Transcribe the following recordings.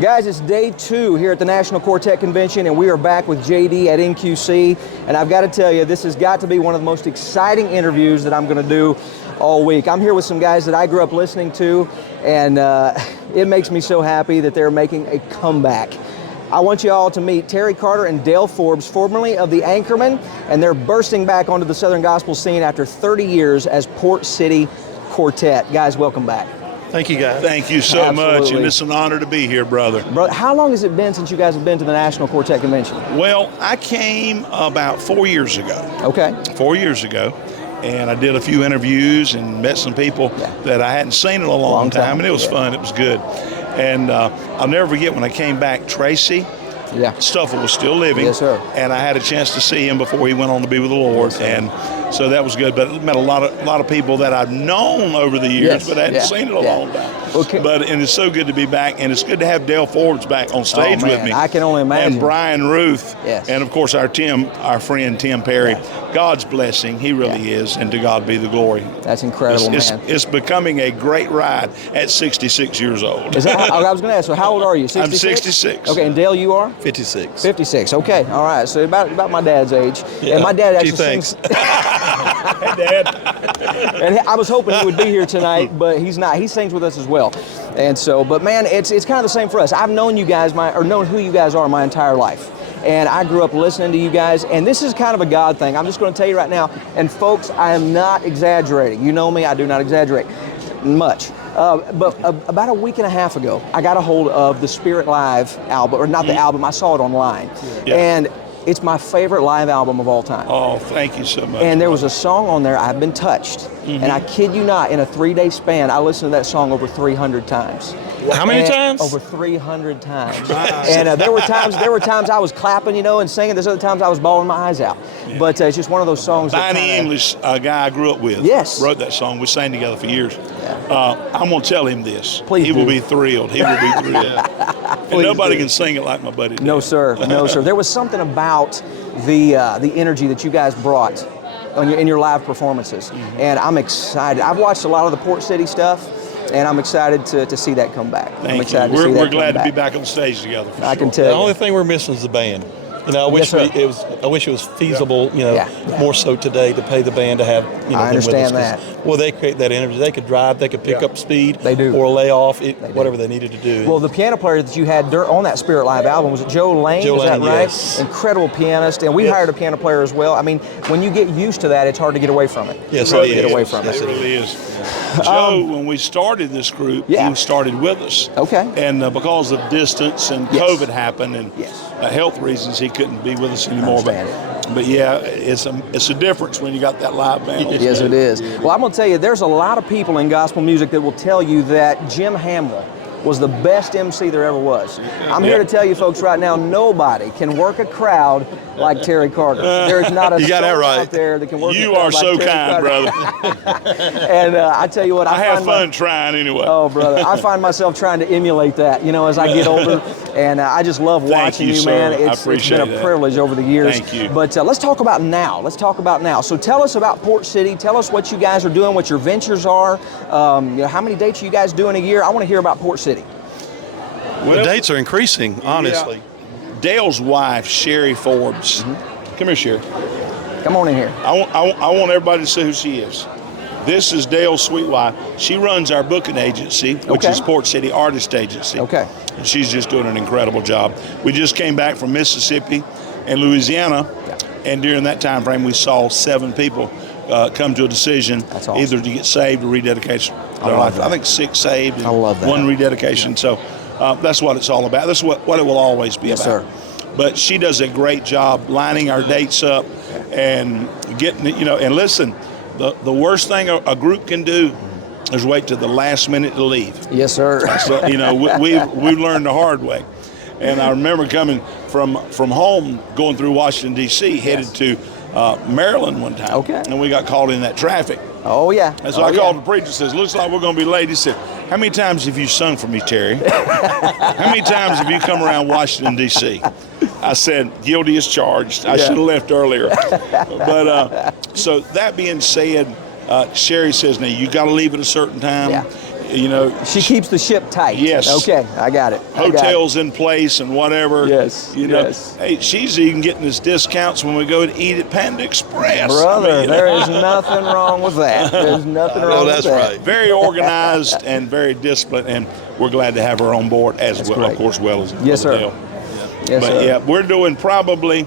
Guys, it's day 2 here at the National Quartet Convention, and we are back with JD at NQC. And I've got to tell you, this has got to be one of the most exciting interviews that I'm going to do all week. I'm here with some guys that I grew up listening to, and it makes me so happy that they're making a comeback. I want you all to meet Terry Carter and Dale Forbes, formerly of the Anchormen, and they're bursting back onto the Southern Gospel scene after 30 years as Port City Quartet. Guys, welcome back. Thank you, guys. Thank you so much, and it's an honor to be here, brother. Brother, how long has it been since you guys have been to the National Quartet Convention? Well, I came about 4 years ago. Okay. 4 years ago, and I did a few interviews and met some people that I hadn't seen in a long time, and it was fun. It was good. And I'll never forget when I came back, Tracy Stuffle was still living. Yes, sir. And I had a chance to see him before he went on to be with the Lord. And so that was good. But I met a lot of people that I've known over the years, but I hadn't seen in a long time. Okay. And it's so good to be back, and it's good to have Dale Forbes back on stage with me. I can only imagine. And Brian Ruth, and of course our friend Tim Perry. God's blessing, he really is, and to God be the glory. That's incredible, man. It's becoming a great ride at 66 years old. Is that I was going to ask, so how old are you? 66? I'm 66. Okay, and Dale, you are? 56. 56, okay, all right, so about my dad's age. Yeah. And my dad actually sings. Hey, Dad. And I was hoping he would be here tonight, but he's not. He sings with us as well. And so, but man, it's kind of the same for us. I've known you guys, known who you guys are my entire life. And I grew up listening to you guys, and this is kind of a God thing. I'm just going to tell you right now, and folks, I am not exaggerating. You know me, I do not exaggerate much. But about a week and a half ago, I got a hold of the Spirit Live album, or not the album, I saw it online. Yeah. And it's my favorite live album of all time. Oh, thank you so much. And there was a song on there, I've Been Touched. And I kid you not, in a 3-day span, I listened to that song over 300 times. How many times? Over 300 times. And there were times I was clapping, and singing. There's other times I was bawling my eyes out. Yeah. But it's just one of those songs. Bonnie English, a guy I grew up with, wrote that song. We sang together for years. Yeah. I'm going to tell him this. Please He will be thrilled. He will be thrilled. And nobody can sing it like my buddy did. No, sir. No, sir. There was something about the energy that you guys brought in your live performances. And I'm excited. I've watched a lot of the Port City stuff. And I'm excited to see that come back. Thank you. We're glad to be back on stage together. I can tell you. The only thing we're missing is the band. I wish I wish it was feasible, more so today to pay the band to have, I understand them with us. Well, they create that energy. They could drive, they could pick up speed, they do, or lay off, whatever they needed to do. Well, the piano player that you had on that Spirit Live album, was it Joe Lane? Joe Lane, that right? Yes. Incredible pianist, and we hired a piano player as well. I mean, when you get used to that, it's hard to get away from it. Yes, it really is. Get away from it. It really is. Joe, when we started this group, he started with us. Okay. And because of distance and COVID happened, and health reasons, he couldn't be with us anymore. But yeah, it's a difference when you got that live band. Yes, it is. Well, I'm going to tell you, there's a lot of people in gospel music that will tell you that Jim Hamill was the best MC there ever was. I'm here to tell you folks right now, nobody can work a crowd like Terry Carter. There is not a soul out there that can work a crowd like Terry Carter. You are so kind, brother. And I tell you what, I have fun trying anyway. Oh, brother, I find myself trying to emulate that, as I get older. And I just love watching you, man. It's been a privilege over the years. Thank you. But let's talk about now. So tell us about Port City. Tell us what you guys are doing, what your ventures are. How many dates are you guys doing a year? I want to hear about Port City. Well, the dates are increasing, honestly. Yeah. Dale's wife, Sherry Forbes. Come here, Sherry. Come on in here. I want everybody to see who she is. This is Dale's sweet wife. She runs our booking agency, which is Port City Artist Agency. Okay. And she's just doing an incredible job. We just came back from Mississippi and Louisiana, and during that time frame, we saw 7 people come to a decision either to get saved or rededication their life. I think 6 saved and 1 rededication. So that's what it's all about. That's what it will always be about. Sir. But she does a great job lining our dates up and getting, and listen, the worst thing a group can do is wait till the last minute to leave. Yes, sir. So, we've learned the hard way. And I remember coming from home, going through Washington, D.C., headed to Maryland one time. Okay. And we got caught in that traffic. Oh, yeah. And so I called the preacher and says, looks like we're going to be late. He said, how many times have you sung for me, Terry? How many times have you come around Washington, D.C.? I said, guilty as charged. I should have left earlier. But so that being said, Sherry says, now you got to leave at a certain time. you know. She keeps the ship tight. Yes. Okay, I got it. Hotels in place and whatever. Yes. You know, hey, she's even getting us discounts when we go to eat at Panda Express. Brother, there is nothing wrong with that. There's nothing wrong with that. That's right. Very organized and very disciplined, and we're glad to have her on board as well, of course, well as yes, sir. Yes, but sir. yeah, we're doing probably,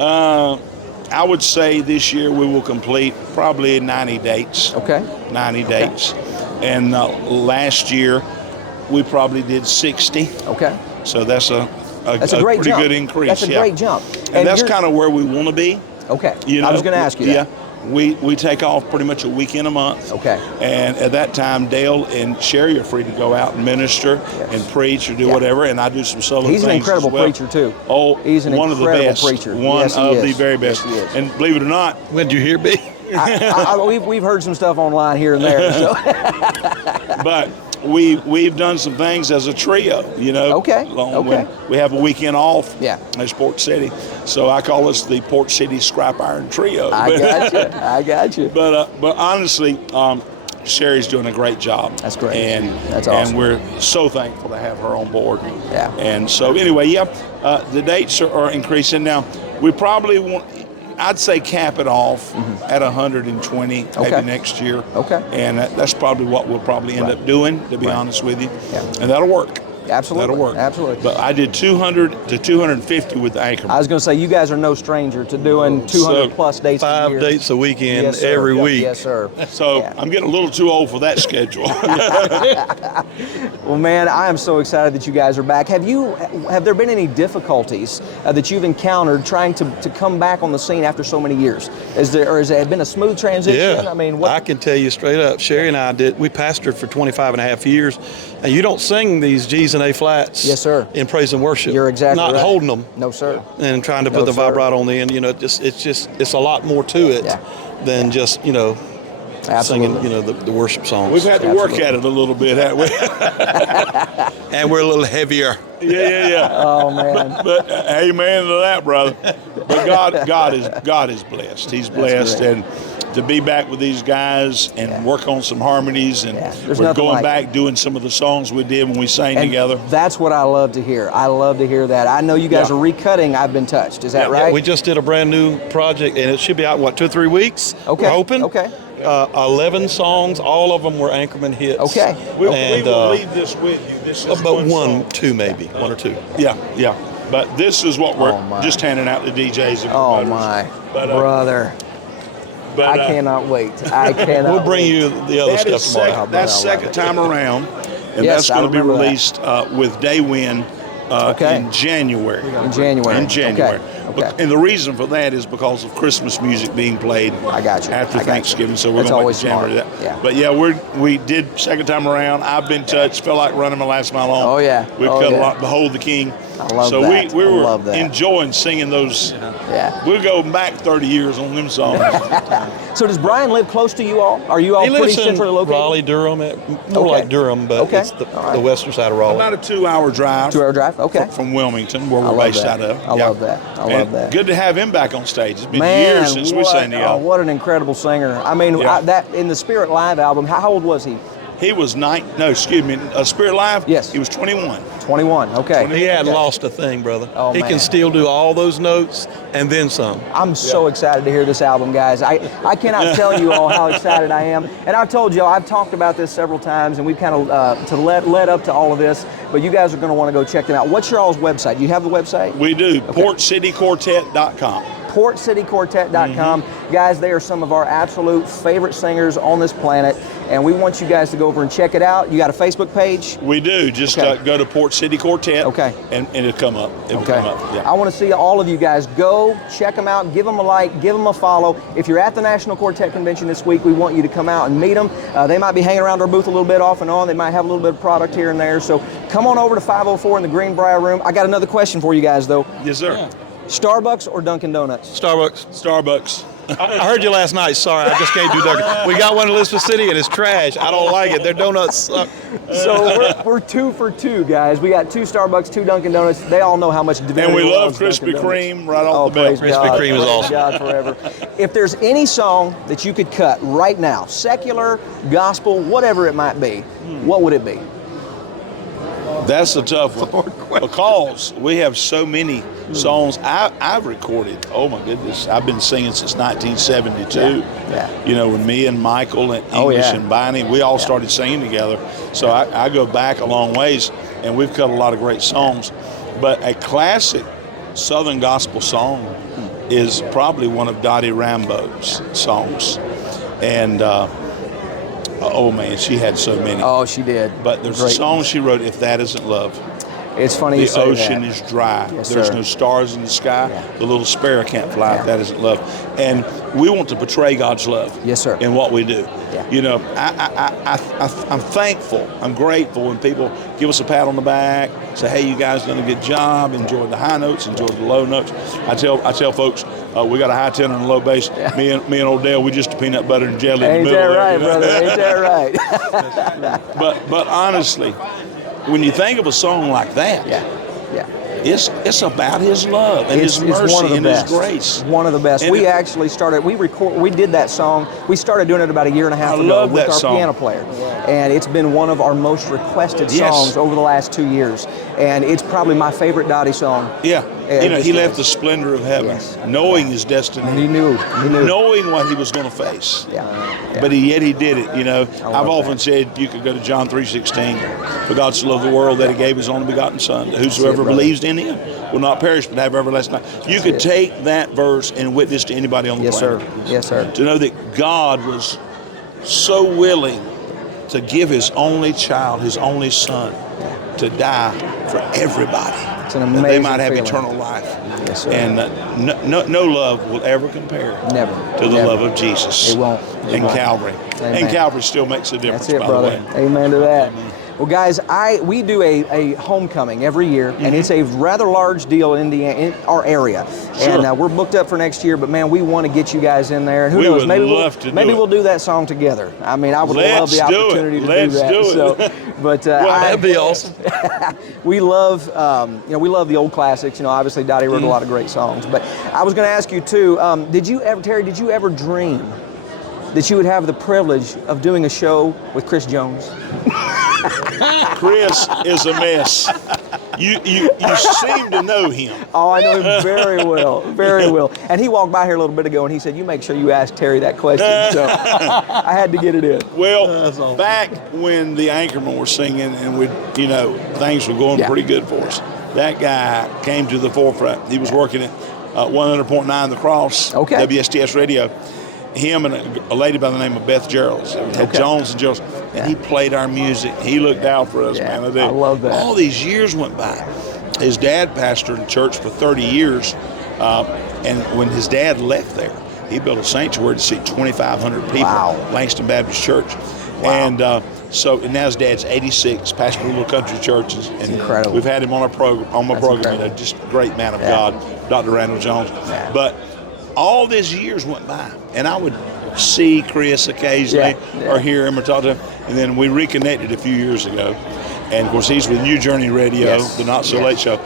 I would say this year we will complete probably 90 dates. Okay. 90 dates. And last year we probably did 60. Okay. So that's a great pretty jump. good increase. That's a great jump. And that's kind of where we want to be. Okay. You know, I was going to ask you that. Yeah. We take off pretty much a weekend a month. Okay. And at that time, Dale and Sherry are free to go out and minister and preach or do whatever, and I do some solo things. He's an incredible as well. preacher, too. Oh, he's an one of the best. preacher. One yes, of the very best. Yes, he is. And believe it or not, When did you hear me? we've heard some stuff online here and there. So. but we've done some things as a trio, you know. Okay. When we have a weekend off. Yeah. As Port City, so I call us the Port City Scrap Iron Trio. I got you. But honestly, Sherry's doing a great job. That's great. And that's awesome. And we're so thankful to have her on board. Yeah. And so anyway, the dates are increasing now. We probably want. I'd say cap it off at 120 maybe next year. Okay. And that's probably what we'll probably end up doing, to be honest with you. Yeah. And that'll work. Absolutely. That'll work. Absolutely. But I did 200 to 250 with the Anchormen. I was going to say, you guys are no stranger to doing 200 plus dates a year. 5 dates a weekend, yes, sir. every week. Yes, sir. So I'm getting a little too old for that schedule. Well, man, I am so excited that you guys are back. Have there been any difficulties that you've encountered trying to come back on the scene after so many years? Has it been a smooth transition? Yeah. I mean, I can tell you straight up, Sherry and I we pastored for 25 and a half years, and you don't sing these G's and A flats yes, sir. in praise and worship. You're exactly Not right. holding them. No, sir. And trying to put the vibrato on the end. You know, it's a lot more to it than just, you know, Absolutely. singing, you know, the worship songs. We've had to work at it a little bit, haven't we? And we're a little heavier. Yeah. Oh, man. But amen to that, brother. But God is blessed. He's blessed, and to be back with these guys and work on some harmonies, and we're going back doing some of the songs we did when we sang together. That's what I love to hear. I love to hear that. I know you guys are recutting I've Been Touched. Is that right? Yeah, we just did a brand new project, and it should be out in 2 or 3 weeks. Okay. We're hoping. Okay. 11 songs, all of them were Anchormen hits. Okay. We will leave this with you. This is about one, two maybe, 1 or 2. Yeah. But this is what we're just handing out to DJs and promoters. Oh my, brother. But, I cannot wait. I cannot We'll bring you the other stuff tomorrow. That's second time around, and Yes, that's going to be remember that. released with Day Win in January. In January. Okay. And the reason for that is because of Christmas music being played after Thanksgiving. So we're going to wait January. Yeah. But yeah, we did second time around. I've Been Touched. Felt like running my last mile on. Oh yeah. We've cut a lot. Behold the King. I love so that. we were love that. enjoying singing those. Yeah. We'll go back 30 years on them songs. So does Brian live close to you all? Are you all He pretty lives in centrally located? Raleigh, Durham, more like Durham, but it's the western side of Raleigh. About a 2-hour drive. 2-hour drive. Okay. From Wilmington, where we're based out of. I love that. I love that. Good to have him back on stage. It's been years since we sang together. What an incredible singer! I mean, that in the Spirit Live album. How old was he? He was Spirit Live. Yes. He was 21. 21. Okay. He hadn't lost a thing, brother. Oh, he man. can still do all those notes and then some. I'm so excited to hear this album, guys. I cannot tell you all how excited I am. And I've told you, I've talked about this several times, and we've kind of led up to all of this. But you guys are going to want to go check them out. What's your all's website? Do you have the website? We do. PortCityQuartet.com. PortCityQuartet.com. Guys, they are some of our absolute favorite singers on this planet, and we want you guys to go over and check it out. You got a Facebook page? We do. Just go to Port City Quartet, and it'll come up. It'll come up. Yeah. I want to see all of you guys go check them out, give them a like, give them a follow. If you're at the National Quartet Convention this week, we want you to come out and meet them. They might be hanging around our booth a little bit off and on. They might have a little bit of product here and there. So come on over to 504 in the Greenbrier Room. I got another question for you guys, though. Yes, sir. Yeah. Starbucks or Dunkin' Donuts? Starbucks. I heard you last night. Sorry, I just can't do Dunkin'. We got one in Elizabeth City, and it's trash. I don't like it. Their donuts suck. So we're 2 for 2, guys. We got 2 Starbucks, 2 Dunkin' Donuts. They all know how much divinity. And we love loves Krispy Dunkin' Kreme right off the bat. Krispy Kreme is awesome. God forever. If there's any song that you could cut right now, secular, gospel, whatever it might be, what would it be? That's a tough one because we have so many songs I've recorded. Oh my goodness, I've been singing since 1972. Yeah. You know, when me and Michael and English and Bonnie, we all started singing together. So I go back a long ways, and we've cut a lot of great songs. But a classic Southern gospel song is probably one of Dottie Rambo's songs, and oh man, she had so many. Oh, she did. But there's a song she wrote, "If That Isn't Love." It's funny you say that. The ocean is dry. Yes, There's sir. no stars in the sky. The little sparrow can't fly. If that isn't love. And we want to portray God's love. Yes, sir. In what we do. Yeah. You know, I'm thankful. I'm grateful when people give us a pat on the back, say, "Hey, you guys done a good job. Enjoyed the high notes. Enjoyed the low notes." I tell folks, we got a high tenor and a low bass. Yeah. Me and Odell, we just peanut butter and jelly in Ain't the middle. that right, there, you know? brother? Ain't that right? But honestly, when you think of a song like that, it's about His love and His mercy and His grace. One of the best. And We actually started. We did that song. We started doing it about a year and a half ago with our piano player, and it's been one of our most requested songs over the last 2 years. And it's probably my favorite Dottie song. Yeah. You know, he left the splendor of heaven, knowing his destiny. And he knew. Knowing what he was going to face. But yet he did it, you know. I've often said you could go to John 3:16. For God so loved the world that He gave His only begotten Son. That whosoever believes in Him will not perish but have everlasting life. You could take that verse and witness to anybody on the planet. Yes, sir. To know that God was so willing to give His only child, His only Son, to die for everybody. It's an amazing that they might have feeling. Eternal life. Yes, sir. And no love will ever compare to the love of Jesus. It won't. And Calvary. Amen. And Calvary still makes a difference, That's it, by brother. the way. Amen to that. Well, guys, we do a homecoming every year, and it's a rather large deal in our area. Sure. And we're booked up for next year, but man, we want to get you guys in there. And who We knows? would Maybe love to do maybe it. we'll do that song together. I mean, I would love the opportunity to do that. Let's do it. So, but that'd be awesome. we love we love the old classics. You know, obviously Dottie wrote a lot of great songs. But I was going to ask you too. Terry, did you ever dream that you would have the privilege of doing a show with Chris Jones? Chris is a mess. You seem to know him. Oh, I know him very well, very well. And he walked by here a little bit ago, and he said, "You make sure you ask Terry that question." So I had to get it in. Well, back when the Anchormen were singing, and things were going pretty good for us, that guy came to the forefront. He was working at 100.9 The Cross, WSTS Radio. Him and a lady by the name of Beth Gerald's. Had Jones and Gerald's. And he played our music. He looked out for us, man. I love that. All these years went by. His dad pastored in church for 30 years. And when his dad left there, he built a sanctuary to seat 2,500 people. Wow. Langston Baptist Church. Wow. And now his dad's 86, pastoring little country churches. And incredible. We've had him on our program. Just a great man of God, Dr. Randall Jones. Yeah. But all these years went by, and I would see Chris occasionally or hear him or talk to him, and then we reconnected a few years ago. And, of course, he's with New Journey Radio, the Not So Late Show.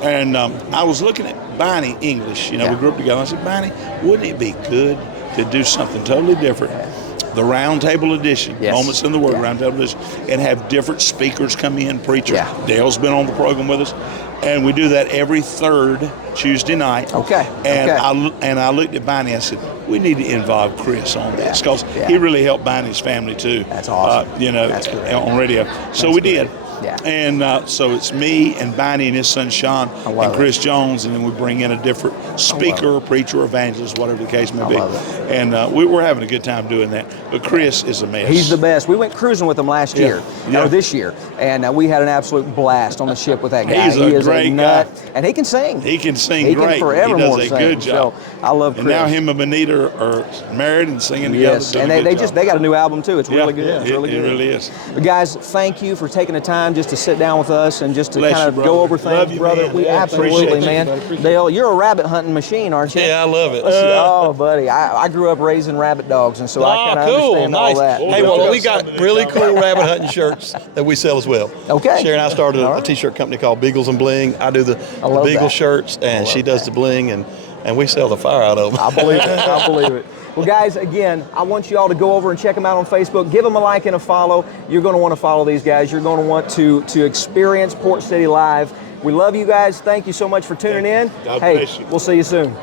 And I was looking at Bonnie English. We grew up together. I said, Bonnie, wouldn't it be good to do something totally different? The Roundtable Edition, Moments in the Word Roundtable Edition, and have different speakers come in, preachers. Yeah. Dale's been on the program with us. And we do that every third Tuesday night. And I looked at Bonnie and I said, we need to involve Chris on this because he really helped Bonnie's family too. That's awesome. That's on radio. So we did. Yeah. And so it's me and Bonnie and his son Sean and Chris Jones, and then we bring in a different speaker, preacher, evangelist, whatever the case may be. And we're having a good time doing that. But Chris is a mess. He's the best. We went cruising with him last year, or this year, and we had an absolute blast on the ship with that guy. He is a nut, and he can sing. He can sing he great. He can forevermore He does a good job. So I love Chris. And now him and Benita are married and singing together. Yes, and they got a new album too. It's really good. It's really good. It really is. But guys, thank you for taking the time just to sit down with us and just to kind of go over things, love you, brother. Man. We absolutely, man. Dale, you're a rabbit hunting machine, aren't you? Yeah, I love it. Oh, buddy, I grew up raising rabbit dogs, and so I kind of understand all that. Hey, well, we got really cool rabbit hunting shirts that we sell as well. Okay. Sharon and I started a T-shirt company called Beagles and Bling. I do the Beagle shirts, and she does the bling, and we sell the fire out of them. I believe it. I believe it. Well, guys, again, I want you all to go over and check them out on Facebook. Give them a like and a follow. You're going to want to follow these guys. You're going to want to experience Port City live. We love you guys. Thank you so much for tuning in. God hey, bless you. We'll see you soon.